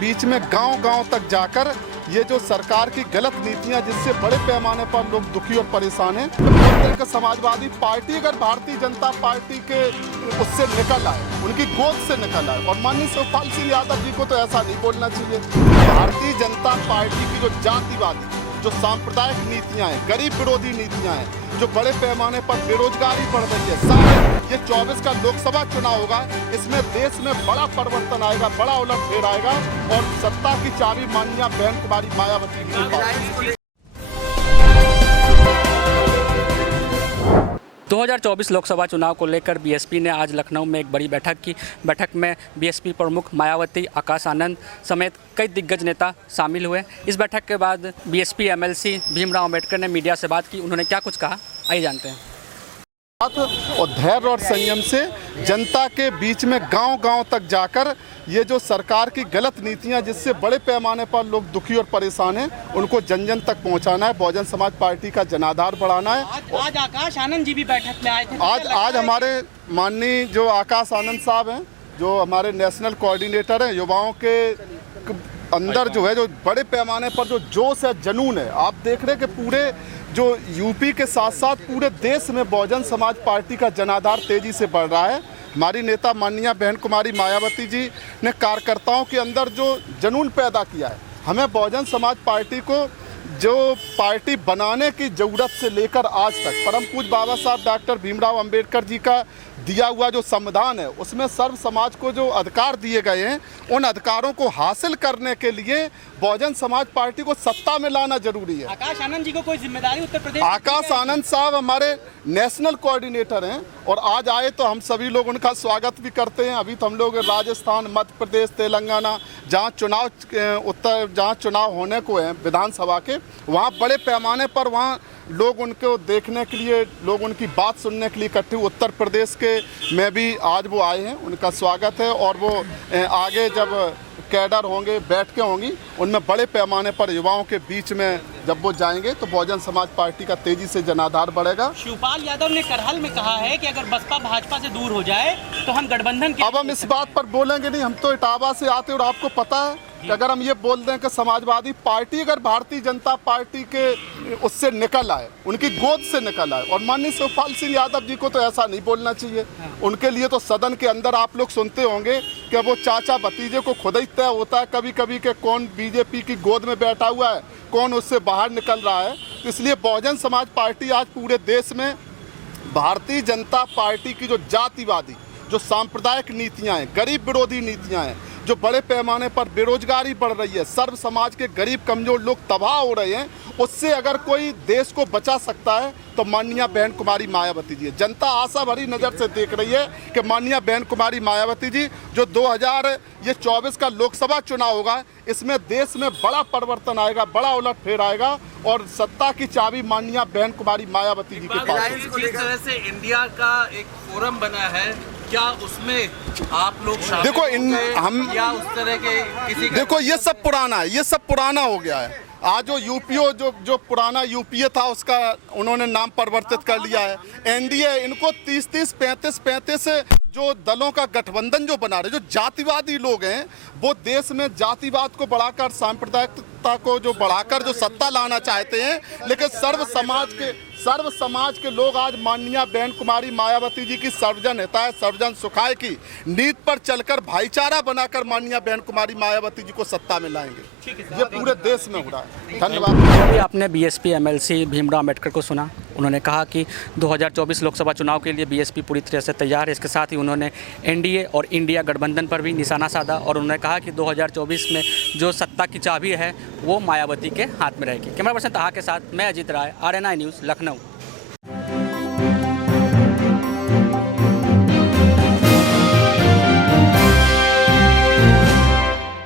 बीच में गांव-गांव तक जाकर ये जो सरकार की गलत नीतियां जिससे बड़े पैमाने पर लोग दुखी और परेशान हैं, तो समाजवादी पार्टी अगर भारतीय जनता पार्टी के उससे निकल आए, उनकी गोद से निकल आए, और माननीय शिवपाल सिंह यादव जी को तो ऐसा नहीं बोलना चाहिए। भारतीय जनता पार्टी की जो जातिवादी, जो सांप्रदायिक नीतियां हैं, गरीब विरोधी नीतियां हैं, जो बड़े पैमाने पर बेरोजगारी बढ़ रही है, साथ ये 24 का लोकसभा चुनाव होगा, इसमें देश में बड़ा परिवर्तन आएगा, बड़ा उलटफेर आएगा और सत्ता की चाबी माननीय बहन कुमारी मायावती जी के पास। 2024 लोकसभा चुनाव को लेकर बीएसपी ने आज लखनऊ में एक बड़ी बैठक की। बैठक में बीएसपी प्रमुख मायावती, आकाश आनंद समेत कई दिग्गज नेता शामिल हुए। इस बैठक के बाद बीएसपी एमएलसी भीमराव अंबेडकर ने मीडिया से बात की। उन्होंने क्या कुछ कहा, आइए जानते हैं। और धैर्य और संयम से जनता के बीच में गांव-गांव तक जाकर ये जो सरकार की गलत नीतियां जिससे बड़े पैमाने पर लोग दुखी और परेशान हैं, उनको जन जन तक पहुंचाना है। बहुजन समाज पार्टी का जनाधार बढ़ाना है। आज आकाश आनंद जी भी बैठक में आए थे। आज हमारे माननीय जो आकाश आनंद साहब हैं, जो हमारे नेशनल कोऑर्डिनेटर हैं, युवाओं के अंदर जो है, जो बड़े पैमाने पर जो जोश है, जुनून है, आप देख रहे हैं कि पूरे जो यूपी के साथ साथ पूरे देश में बहुजन समाज पार्टी का जनाधार तेजी से बढ़ रहा है। हमारी नेता माननीय बहन कुमारी मायावती जी ने कार्यकर्ताओं के अंदर जो जुनून पैदा किया है, हमें बहुजन समाज पार्टी को जो पार्टी बनाने की ज़रूरत से लेकर आज तक परम पूज्य बाबा साहब डॉक्टर भीमराव अंबेडकर जी का दिया हुआ जो संविधान है, उसमें सर्व समाज को जो अधिकार दिए गए हैं, उन अधिकारों को हासिल करने के लिए बहुजन समाज पार्टी को सत्ता में लाना जरूरी है। आकाश आनंद जी को कोई जिम्मेदारी उत्तर प्रदेश? आकाश आनंद साहब हमारे नेशनल कोऑर्डिनेटर हैं और आज आए तो हम सभी लोग उनका स्वागत भी करते हैं। अभी तो हम लोग राजस्थान, मध्य प्रदेश, तेलंगाना, जहाँ चुनाव होने को है विधानसभा के, वहाँ बड़े पैमाने पर वहाँ लोग उनको देखने के लिए, लोग उनकी बात सुनने के लिए इकट्ठे। उत्तर प्रदेश के में भी आज वो आए हैं, उनका स्वागत है। और वो आगे जब कैडर होंगे, बैठकें होंगी, उनमें बड़े पैमाने पर युवाओं के बीच में जब वो जाएंगे तो बहुजन समाज पार्टी का तेजी से जनाधार बढ़ेगा। शिवपाल यादव ने करहल में कहा है कि अगर बसपा भाजपा से दूर हो जाए तो हम गठबंधन के। अब हम इस बात पर बोलेंगे नहीं, हम तो इटावा से आते और आपको पता है कि अगर हम ये बोल दें कि समाजवादी पार्टी अगर भारतीय जनता पार्टी के उससे निकल आए, उनकी गोद से निकल आए, और माननीय शिवपाल सिंह यादव जी को तो ऐसा नहीं बोलना चाहिए। उनके लिए तो सदन के अंदर आप लोग सुनते होंगे कि वो चाचा भतीजे को खुद ही तय होता है कभी कभी कि कौन बीजेपी की गोद में बैठा हुआ है, कौन उससे बाहर निकल रहा है। इसलिए बहुजन समाज पार्टी आज पूरे देश में भारतीय जनता पार्टी की जो जातिवादी, जो सांप्रदायिक नीतियां हैं, गरीब विरोधी नीतियां हैं, जो बड़े पैमाने पर बेरोजगारी बढ़ रही है, सर्व समाज के गरीब कमजोर लोग तबाह हो रहे हैं, उससे अगर कोई देश को बचा सकता है तो माननीय बहन कुमारी मायावती जी है। जनता आशा भरी नज़र से देख रही है कि माननीय बहन कुमारी मायावती जी जो 2024 का लोकसभा चुनाव होगा, इसमें देश में बड़ा परिवर्तन आएगा, बड़ा उलटफेर आएगा और सत्ता की चाबी माननीय बहन कुमारी मायावती जी के पास है। जिस तरह से इंडिया का एक फोरम बना है, क्या उसमें आप लोग शामिल देखो हम या उस तरह के किसी का? देखो ये सब पुराना है, ये सब पुराना हो गया है। आज जो यूपीओ जो पुराना यूपीए था उसका उन्होंने नाम परिवर्तित कर लिया है। एनडीए, इनको 30-30, 35-35 जो दलों का गठबंधन जो बना रहे, जो जातिवादी लोग हैं, वो देश में जातिवाद को बढ़ाकर, सांप्रदायिकता को जो बढ़ाकर जो सत्ता लाना चाहते हैं। लेकिन सर्व समाज के लोग आज माननीय बहन कुमारी मायावती जी की सर्वजन हिताय सर्वजन सुखाय की नीति पर चलकर भाईचारा बनाकर माननीय बहन कुमारी मायावती जी को सत्ता में लाएंगे। ये पूरे देश में हो रहा है। धन्यवाद। अभी आपने बीएसपी एमएलसी भीमराव अंबेडकर को सुना। उन्होंने कहा कि 2024 लोकसभा चुनाव के लिए बीएसपी पूरी तरह से तैयार है। इसके साथ ही उन्होंने एनडीए और इंडिया गठबंधन पर भी निशाना साधा और उन्होंने कहा कि 2024 में जो सत्ता की चाबी है वो मायावती के हाथ में रहेगी। कैमरा पर्सन ताहा के साथ मैं अजीत राय, RNI न्यूज़, लखनऊ।